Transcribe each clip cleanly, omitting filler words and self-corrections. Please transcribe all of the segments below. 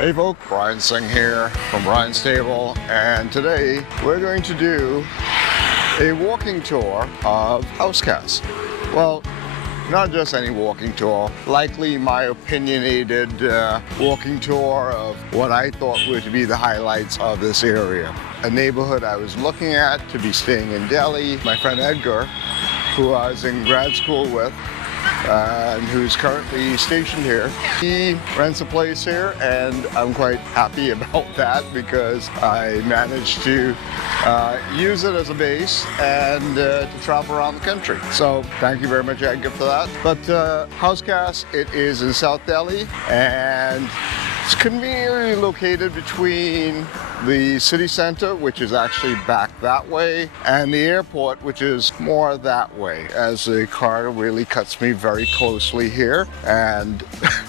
Hey folks, Brian Singh here from Brian's Table, and today we're going to do a walking tour of Hauz Khas. Well, not just any walking tour, likely my opinionated walking tour of what I thought were to be the highlights of this area. A neighborhood I was looking at to be staying in Delhi. My friend Edgar, who I was in grad school with, and who's currently stationed here. He rents a place here, and I'm quite happy about that because I managed to use it as a base and to travel around the country. So thank you very much, Edgar, for that. But Hauz Khas, it is in South Delhi, and it's conveniently located between the city center, which is actually back that way, and the airport, which is more that way, as the car really cuts me very closely here. And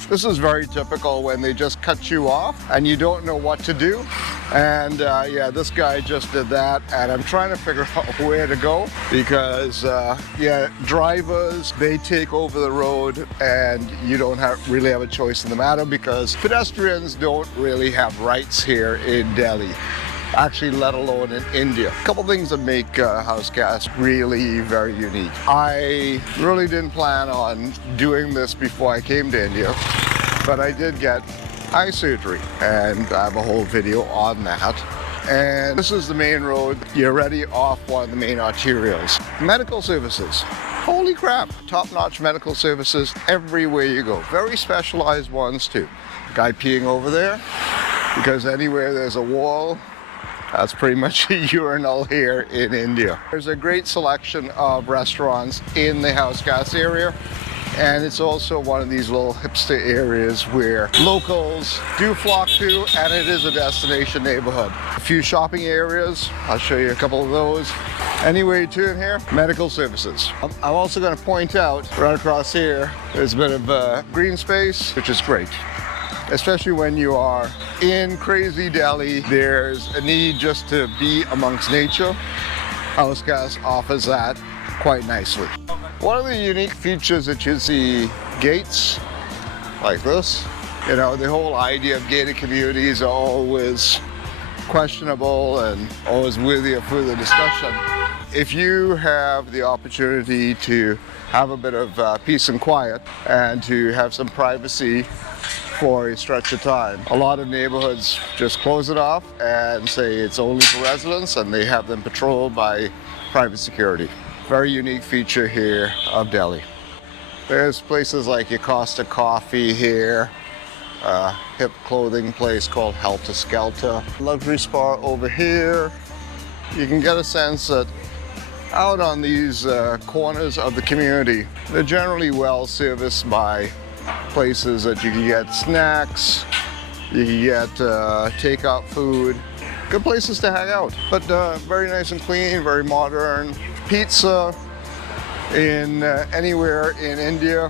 this is very typical when they just cut you off and you don't know what to do. And yeah, this guy just did that, and I'm trying to figure out where to go because yeah, drivers, they take over the road and you don't really have a choice in the matter because pedestrians don't really have rights here in Delhi, actually let alone in India. A couple things that make Hauz Khas really very unique. I really didn't plan on doing this before I came to India, but I did get eye surgery, and I have a whole video on that. And this is the main road. You're already off one of the main arterials. Medical services. Holy crap, top-notch medical services everywhere you go. Very specialized ones too. Guy peeing over there, because anywhere there's a wall, that's pretty much a urinal here in India. There's a great selection of restaurants in the Hauz Khas area. And it's also one of these little hipster areas where locals do flock to, and it is a destination neighborhood. A few shopping areas, I'll show you a couple of those. Anyway, turn here, medical services. I'm also going to point out right across here, there's a bit of green space, which is great. Especially when you are in crazy Delhi, there's a need just to be amongst nature. Hauz Khas offers that quite nicely. One of the unique features that you see gates like this. You know, the whole idea of gated communities are always questionable and always worthy of further discussion. If you have the opportunity to have a bit of peace and quiet and to have some privacy for a stretch of time, a lot of neighborhoods just close it off and say it's only for residents, and they have them patrolled by private security. Very unique feature here of Delhi. There's places like your Costa Coffee here, a hip clothing place called Helter Skelter, luxury spa over here. You can get a sense that out on these corners of the community, they're generally well serviced by places that you can get snacks, you can get takeout food, good places to hang out. But very nice and clean, very modern. Pizza in anywhere in India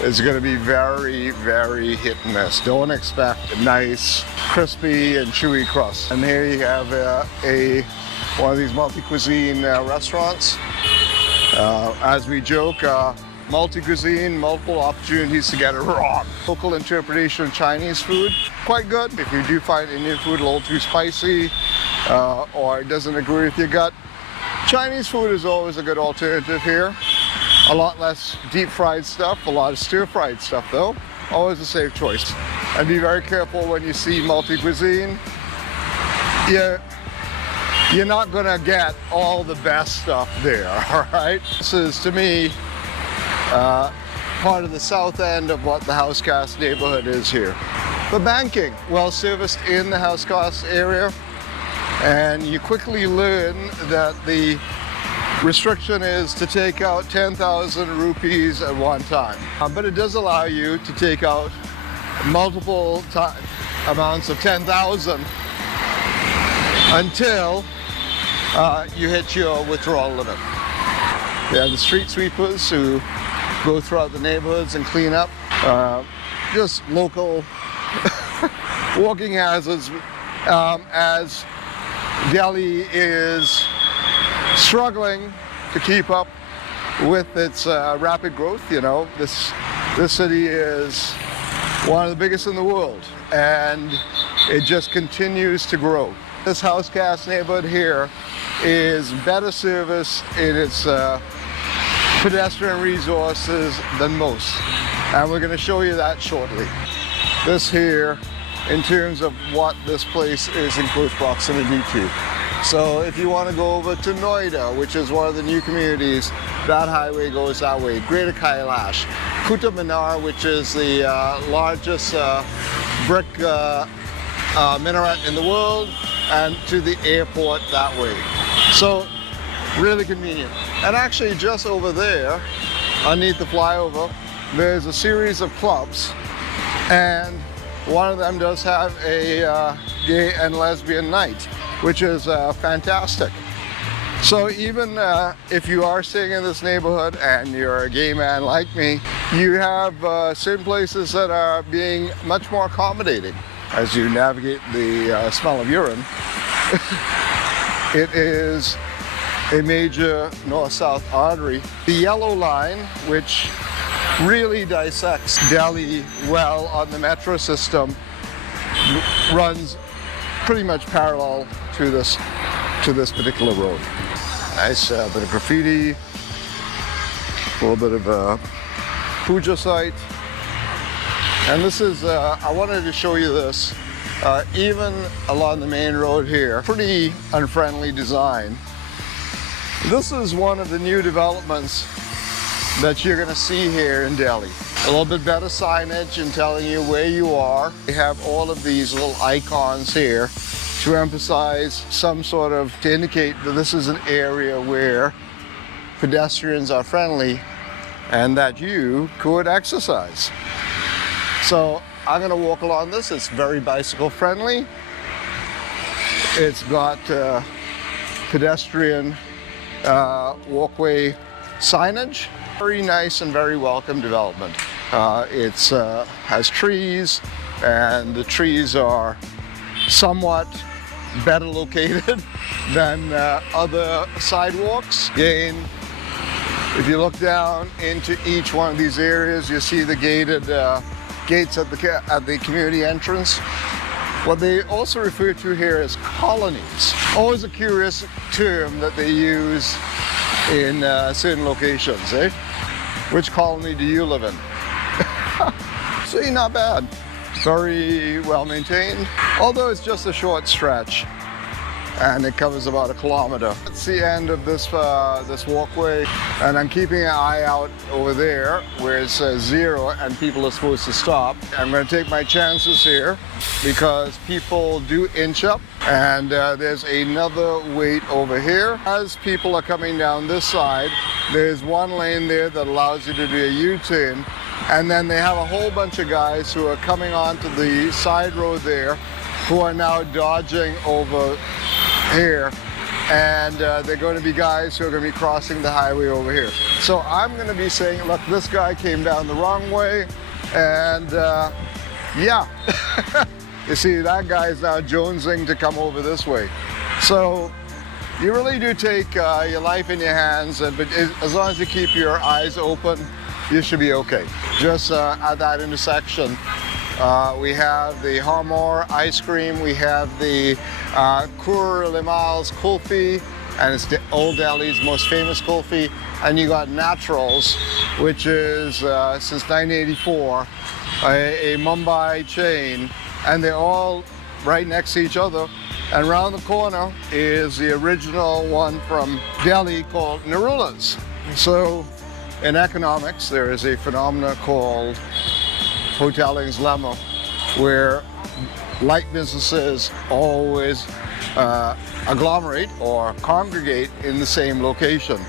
is going to be very, very hit and miss. Don't expect a nice, crispy and chewy crust. And here you have one of these multi-cuisine restaurants. As we joke, multi-cuisine, multiple opportunities to get it wrong. Local interpretation of Chinese food, quite good. If you do find Indian food a little too spicy or it doesn't agree with your gut, Chinese food is always a good alternative here. A lot less deep fried stuff, a lot of stir fried stuff though. Always a safe choice. And be very careful when you see multi-cuisine. You're not gonna get all the best stuff there, all right? This is, to me, part of the south end of what the Hauz Khas neighborhood is here. The banking, well serviced in the Hauz Khas area. And you quickly learn that the restriction is to take out 10,000 rupees at one time. But it does allow you to take out multiple amounts of 10,000 until you hit your withdrawal limit. You have the street sweepers who go throughout the neighborhoods and clean up. Just local walking hazards as Delhi is struggling to keep up with its rapid growth. You know, this city is one of the biggest in the world, and it just continues to grow. This Hauz Khas neighborhood here is better service in its pedestrian resources than most, and we're going to show you that shortly. This here, in terms of what this place is in close proximity to. So if you want to go over to Knoida, which is one of the new communities, that highway goes that way. Greater Kailash, Qutub Minar, which is the largest brick minaret in the world, and to the airport that way. So really convenient. And actually just over there, underneath the flyover, there's a series of clubs, and one of them does have a gay and lesbian night, which is fantastic. So even if you are staying in this neighborhood and you're a gay man like me, you have certain places that are being much more accommodating as you navigate the smell of urine. It is a major north-south artery. The yellow line, which really dissects Delhi well on the metro system, runs pretty much parallel to this particular road. Nice bit of graffiti, a little bit of a puja site. And this is, I wanted to show you this, even along the main road here, pretty unfriendly design. This is one of the new developments that you're going to see here in Delhi. A little bit better signage and telling you where you are. We have all of these little icons here to emphasize to indicate that this is an area where pedestrians are friendly and that you could exercise. So I'm going to walk along this. It's very bicycle friendly. It's got pedestrian walkway signage. Very nice and very welcome development. It has trees, and the trees are somewhat better located than other sidewalks. Again, if you look down into each one of these areas, you see the gated gates at the community entrance. What they also refer to here as colonies. Always a curious term that they use in certain locations, eh? Which colony do you live in? See, not bad. Very well maintained, although it's just a short stretch and it covers about 1 kilometer. That's the end of this this walkway, and I'm keeping an eye out over there where it says 0 and people are supposed to stop. I'm going to take my chances here because people do inch up, and there's another wait over here. As people are coming down this side, there's one lane there that allows you to do a U-turn, and then they have a whole bunch of guys who are coming onto the side road there who are now dodging over here, and they're going to be guys who are going to be crossing the highway over here. So I'm going to be saying, look, this guy came down the wrong way, and yeah. You see, that guy is now jonesing to come over this way. So you really do take your life in your hands, but as long as you keep your eyes open, you should be okay. Just at that intersection, we have the Harmor ice cream, we have the Kur Limal's kulfi, and it's Old Delhi's most famous kulfi, and you got Naturals, which is since 1984 a Mumbai chain, and they're all right next to each other. And around the corner is the original one from Delhi called Narula's. So in economics, there is a phenomenon called hoteling's lemma, where like businesses always agglomerate or congregate in the same location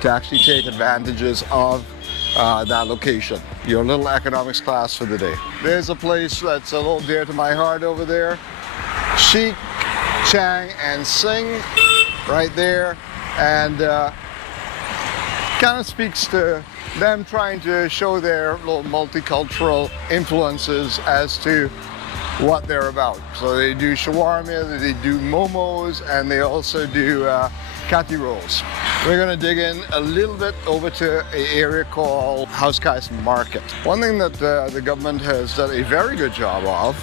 to actually take advantages of that location. Your little economics class for the day. There's a place that's a little dear to my heart over there. Chic, Chang and Sing right there, and kind of speaks to them trying to show their little multicultural influences as to what they're about. So they do shawarma, they do momos, and they also do Kati rolls. We're going to dig in a little bit over to an area called Hauz Khas Market. One thing that the government has done a very good job of,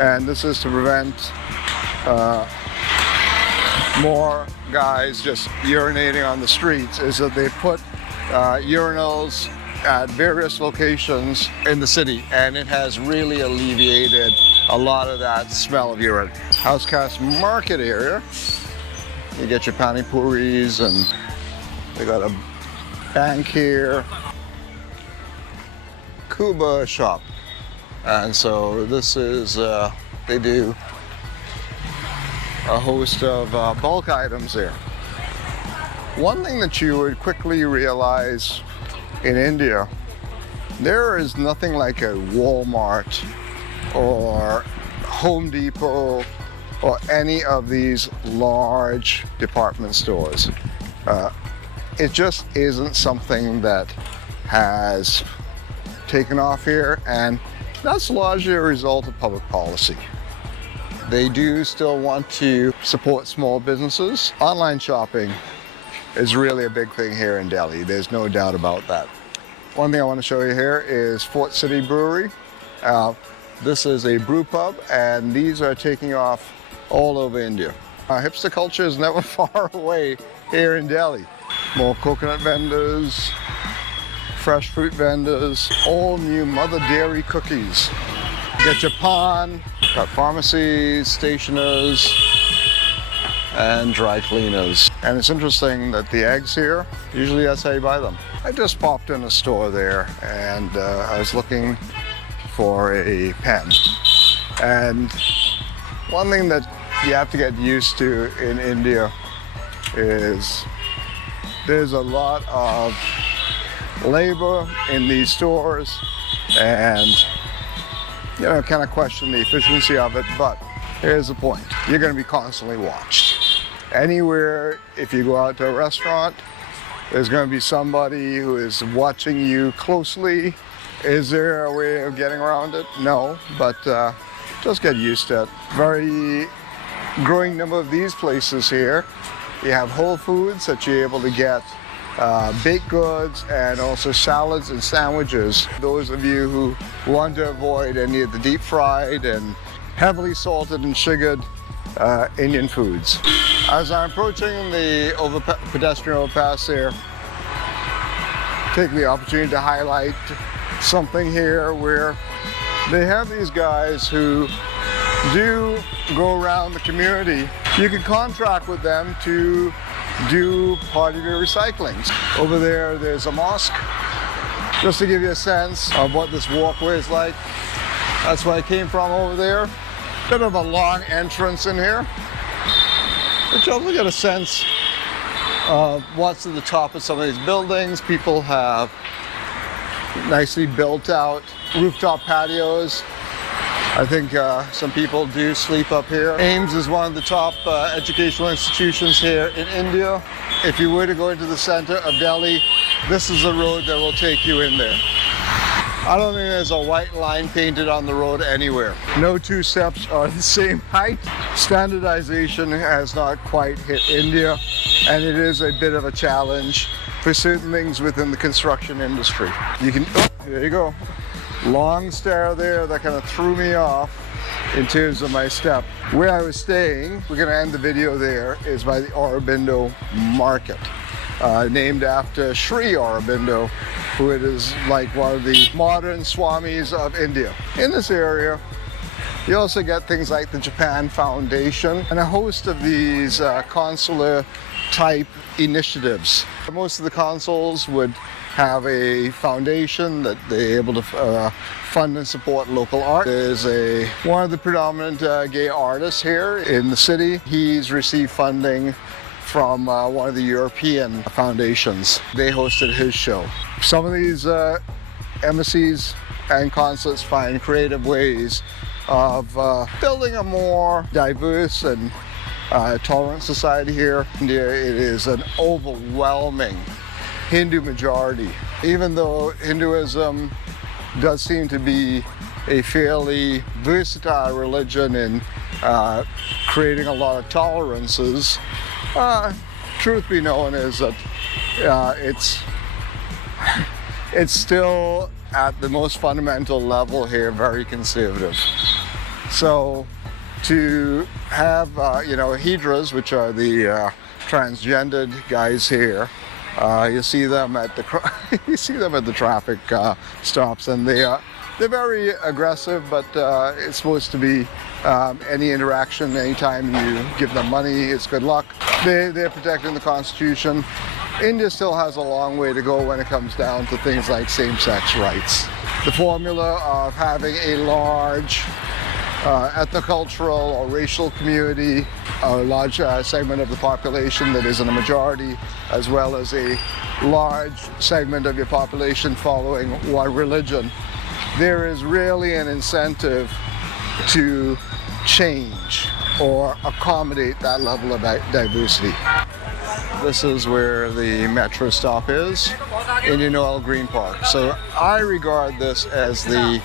and this is to prevent more guys just urinating on the streets, is that they put urinals at various locations in the city, and it has really alleviated a lot of that smell of urine. Hauz Khas Market area, you get your pani puris, and they got a bank here, Kuba shop, and so this is they do a host of bulk items there. One thing that you would quickly realize in India, there is nothing like a Walmart or Home Depot or any of these large department stores. It just isn't something that has taken off here, and that's largely a result of public policy. They do still want to support small businesses. Online shopping is really a big thing here in Delhi. There's no doubt about that. One thing I want to show you here is Fort City Brewery. This is a brew pub, and these are taking off all over India. Hipster culture is never far away here in Delhi. More coconut vendors, fresh fruit vendors, all new mother dairy cookies. Get your pan, got pharmacies, stationers, and dry cleaners. And it's interesting that the eggs here, usually that's how you buy them. I just popped in a store there, and I was looking for a pen. And one thing that you have to get used to in India is there's a lot of labor in these stores, and you know, kind of question the efficiency of it, but here's the point. You're going to be constantly watched. Anywhere, if you go out to a restaurant, there's going to be somebody who is watching you closely. Is there a way of getting around it? No, but just get used to it. Very growing number of these places here. You have Whole Foods that you're able to get baked goods and also salads and sandwiches. Those of you who want to avoid any of the deep fried and heavily salted and sugared Indian foods. As I'm approaching the pedestrian overpass here, take the opportunity to highlight something here where they have these guys who do go around the community. You can contract with them to do part of your recycling. Over there, there's a mosque. Just to give you a sense of what this walkway is like. That's where I came from over there. Bit of a long entrance in here. But you also get a sense of what's at the top of some of these buildings. People have nicely built out rooftop patios. I think some people do sleep up here. AIMS is one of the top educational institutions here in India. If you were to go into the center of Delhi, this is the road that will take you in there. I don't think there's a white line painted on the road anywhere. No two steps are the same height. Standardization has not quite hit India, and it is a bit of a challenge for certain things within the construction industry. You can, oh, there you go. Long stair there that kind of threw me off in terms of my step. Where I was staying, we're going to end the video there, is by the Aurobindo Market, named after Sri Aurobindo, who it is like one of the modern swamis of India. In this area, you also get things like the Japan Foundation and a host of these consular type initiatives. Most of the consuls would have a foundation that they're able to fund and support local art. There's one of the predominant gay artists here in the city. He's received funding from one of the European foundations. They hosted his show. Some of these embassies and consulates find creative ways of building a more diverse and tolerant society here. India, it is an overwhelming Hindu majority. Even though Hinduism does seem to be a fairly versatile religion in creating a lot of tolerances, truth be known is that it's still at the most fundamental level here very conservative. So to have hijras, which are the transgendered guys here, you see them at the traffic stops, and they're very aggressive, but it's supposed to be any interaction, anytime you give them money, it's good luck. They're protecting the Constitution. India still has a long way to go when it comes down to things like same-sex rights. The formula of having a large ethnocultural or racial community, a large segment of the population that isn't a majority, as well as a large segment of your population following one religion, there is really an incentive to change or accommodate that level of diversity. This is where the metro stop is, Indian Oil Green Park. So I regard this as the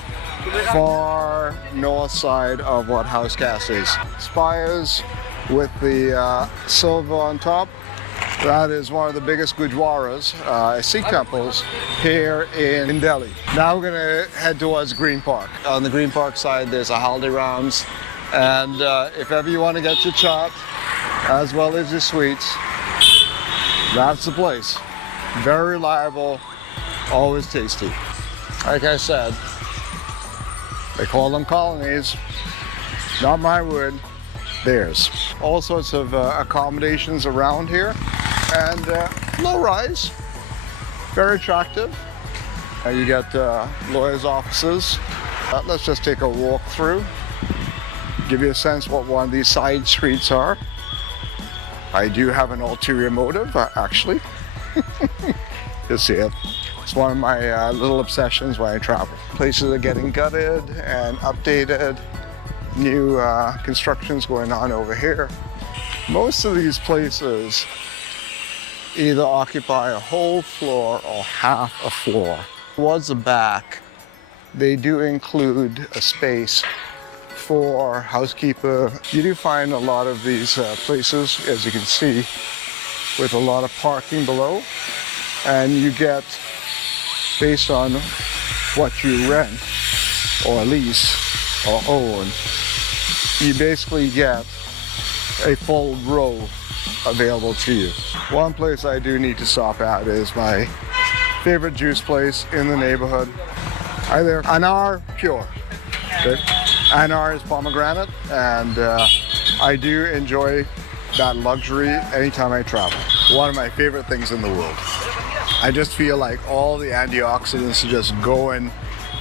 far north side of what Hauz Khas is. Spires with the silver on top. That is one of the biggest gurdwaras, Sikh temples here in Delhi. Now we're going to head towards Green Park. On the Green Park side, there's a Haldiram's, and if ever you want to get your chaat as well as your sweets, that's the place. Very reliable, always tasty. Like I said, they call them colonies. Not my word, theirs. All sorts of accommodations around here, and low rise, very attractive. You got lawyers' offices. Let's just take a walk through, give you a sense what one of these side streets are. I do have an ulterior motive, actually. You see it. It's one of my little obsessions when I travel. Places are getting gutted and updated. New constructions going on over here. Most of these places either occupy a whole floor or half a floor. Towards the back, they do include a space for housekeeper. You do find a lot of these places, as you can see, with a lot of parking below, and you get, based on what you rent or lease or own, you basically get a full row available to you. One place I do need to stop at is my favorite juice place in the neighborhood. Hi there. Anar Pure. Okay. Anar is pomegranate, and I do enjoy that luxury anytime I travel. One of my favorite things in the world. I just feel like all the antioxidants are just going,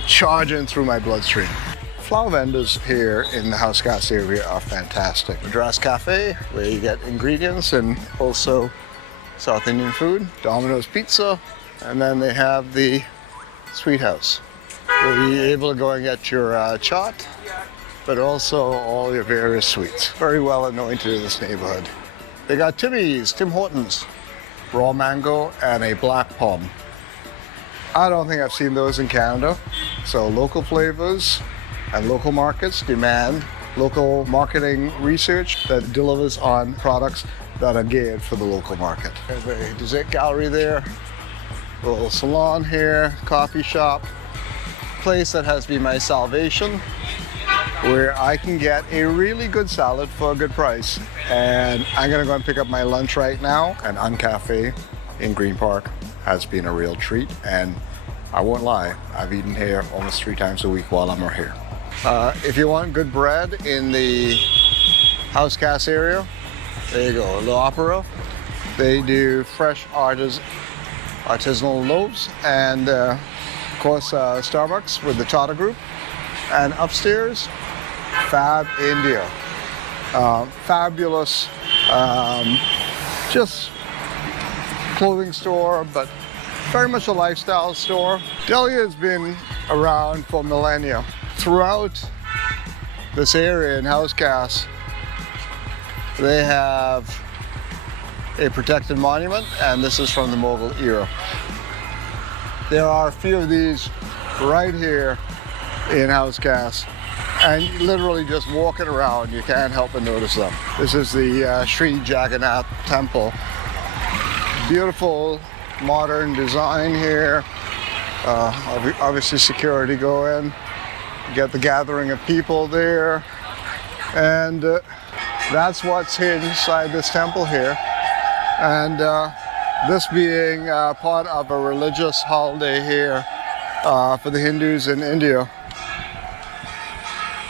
charging through my bloodstream. Flower vendors here in the Hauz Khas area are fantastic. Madras Cafe, where you get ingredients and also South Indian food. Domino's Pizza, and then they have the Sweet House, where you're able to go and get your chaat, but also all your various sweets. Very well anointed in this neighborhood. They got Timmy's, Tim Hortons, raw mango and a black plum. I don't think I've seen those in Canada. So local flavors and local markets demand local marketing research that delivers on products that are geared for the local market. There's a dessert gallery there, a little salon here, coffee shop, place that has been my salvation, where I can get a really good salad for a good price. And I'm gonna go and pick up my lunch right now. And Cafe in Green Park has been a real treat, and I won't lie, I've eaten here almost 3 times a week while I'm here. If you want good bread in the Hauz Khas area, there you go, L'Opera. They do fresh artisanal loaves, and of course Starbucks with the Tata Group. And upstairs, Fab India. Fabulous, just clothing store, but very much a lifestyle store. Delhi has been around for millennia. Throughout this area in Hauz Khas, they have a protected monument, and this is from the Mughal era. There are a few of these right here in Hauz Khas, and literally just walking around, you can't help but notice them. This is the Sri Jagannath Temple, Beautiful modern design here. Obviously security go in. You get the gathering of people there. And that's what's inside this temple here. And this being part of a religious holiday here for the Hindus in India.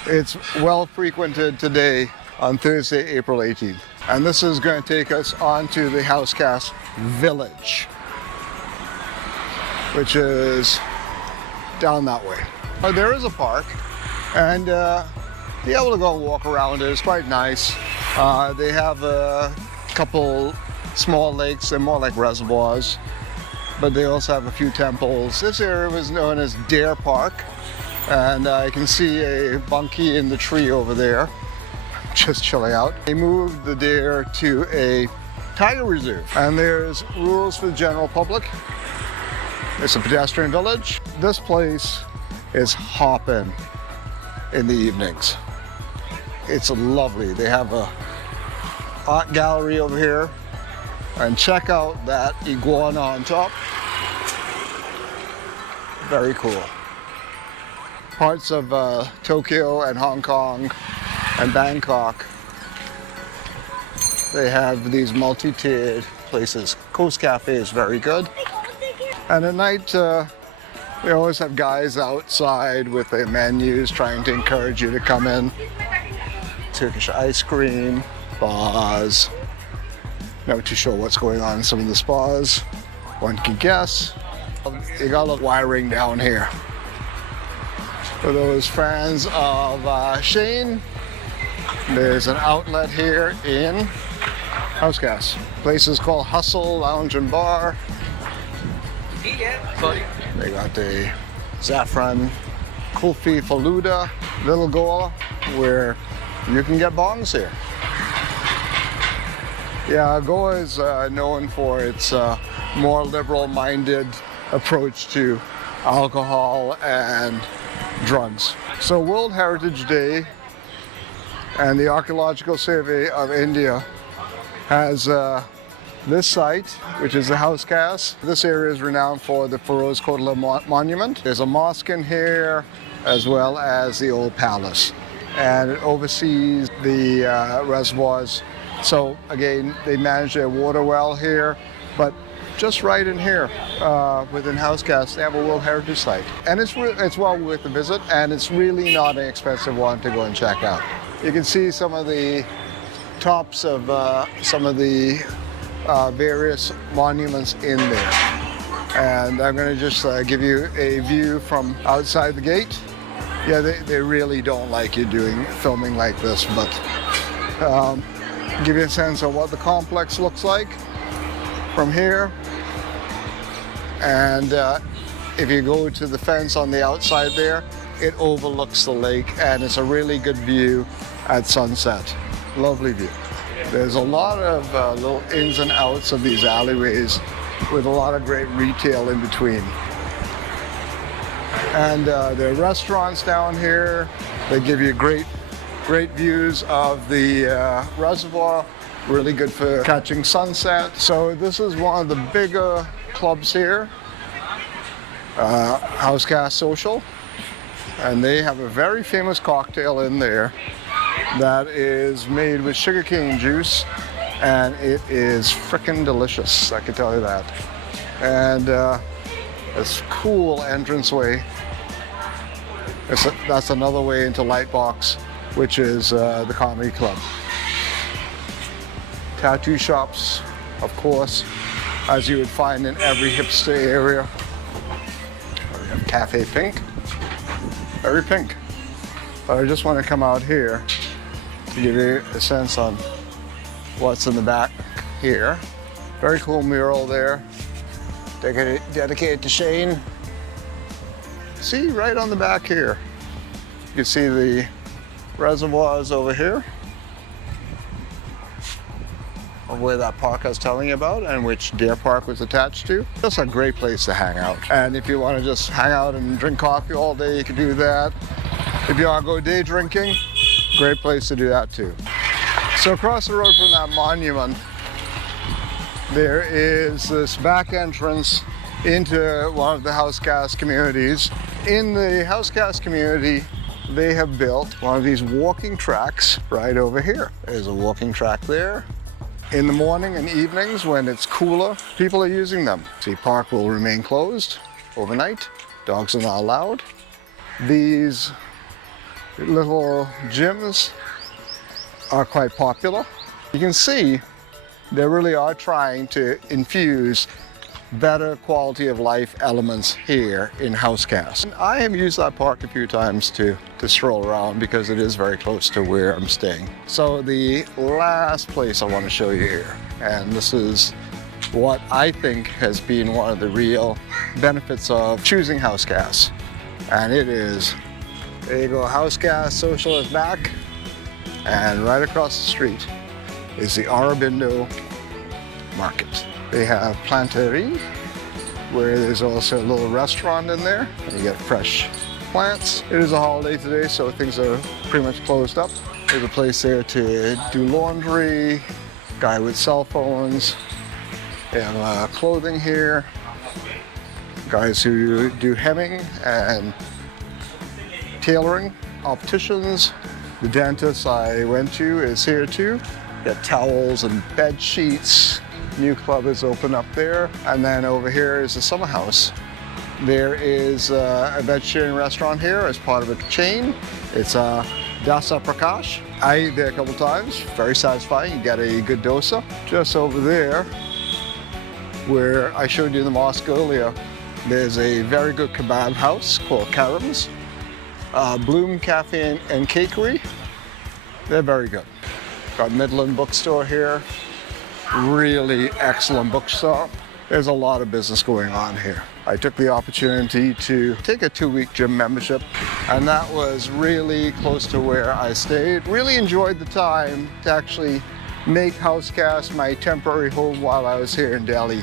It's well frequented today on Thursday, April 18th. And this is going to take us on to the Hauz Khas Village, which is down that way. There is a park, and be able to go and walk around it. It's quite nice. They have a couple small lakes. They're more like reservoirs, but they also have a few temples. This area was known as Deer Park, and I can see a bunkie in the tree over there, just chilling out. They moved the deer to a tiger reserve, and there's rules for the general public. It's a pedestrian village. This place is hopping in the evenings. It's lovely. They have a art gallery over here, and check out that iguana on top. Very cool. Parts of Tokyo and Hong Kong and Bangkok, they have these multi-tiered places. Coast Cafe is very good. And at night, we always have guys outside with their menus trying to encourage you to come in. Turkish ice cream, bars. Not too sure what's going on in some of the spas. One can guess. You got a little wiring down here. For those fans of Shane, there's an outlet here in Hauz Khas. Place is called Hustle Lounge and Bar. They got the Saffron Kulfi Faluda little goa where you can get bongs here. Yeah, Goa is known for its more liberal-minded approach to alcohol and drugs. So World Heritage Day and the Archaeological Survey of India has this site, which is the Hauz Khas. This area is renowned for the Feroz Kotla Monument. There's a mosque in here, as well as the old palace. And it oversees the reservoirs. So again, they manage their water well here, but just right in here within Hauz Khas, they have a World Heritage Site. And it's well worth a visit, and it's really not an expensive one to go and check out. You can see some of the tops of some of the various monuments in there. And I'm going to just give you a view from outside the gate. Yeah, they really don't like you filming like this, but give you a sense of what the complex looks like from here. And if you go to the fence on the outside there, it overlooks the lake, and it's a really good view at sunset. Lovely view. There's a lot of little ins and outs of these alleyways with a lot of great retail in between. And there are restaurants down here. They give you great views of the reservoir. Really good for catching sunset. So this is one of the bigger clubs here, Hauz Khas Social. And they have a very famous cocktail in there that is made with sugarcane juice, and it is frickin' delicious, I can tell you that. And this cool entranceway. That's another way into Lightbox, which is the comedy club. Tattoo shops, of course, as you would find in every hipster area. We have Cafe Pink, very pink. But I just want to come out here to give you a sense on what's in the back here. Very cool mural there, dedicated to Shane. See, right on the back here, you can see the reservoirs over here, of where that park I was telling you about, and which Deer Park was attached to. Just a great place to hang out. And if you want to just hang out and drink coffee all day, you can do that. If you want to go day drinking, great place to do that too. So across the road from that monument, there is this back entrance into one of the Hauz Khas communities. In the Hauz Khas community, they have built one of these walking tracks right over here. There's a walking track there. In the morning and evenings when it's cooler, people are using them. The park will remain closed overnight. Dogs are not allowed. These little gyms are quite popular. You can see they really are trying to infuse better quality of life elements here in Hauz Khas. I have used that park a few times to stroll around because it is very close to where I'm staying. So the last place I want to show you here, and this is what I think has been one of the real benefits of choosing Hauz Khas, and it is, there you go, Hauz Khas Social is back, and right across the street is the Aurobindo Market. They have planterie, where there's also a little restaurant in there, and you get fresh plants. It is a holiday today, so things are pretty much closed up. There's a place there to do laundry, guy with cell phones. They have clothing here, guys who do hemming and tailoring, opticians. The dentist I went to is here too. Got towels and bed sheets. New club is open up there. And then over here is the summer house. There is a vegetarian restaurant here as part of a chain. It's Dasa Prakash. I ate there a couple times, very satisfying. You get a good dosa. Just over there, where I showed you the mosque earlier, there's a very good kebab house called Karim's. Bloom Cafe and Cakery. They're very good. Got Midland Bookstore here. Really excellent bookstore. There's a lot of business going on here. I took the opportunity to take a 2-week gym membership, and that was really close to where I stayed. Really enjoyed the time to actually make Hauz Khas my temporary home while I was here in Delhi.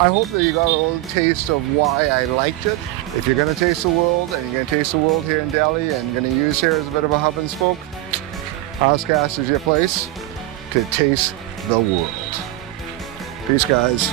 I hope that you got a little taste of why I liked it. If you're gonna taste the world, and you're gonna taste the world here in Delhi, and you're gonna use here as a bit of a hub and spoke, Hauz Khas is your place to taste the world. Peace, guys.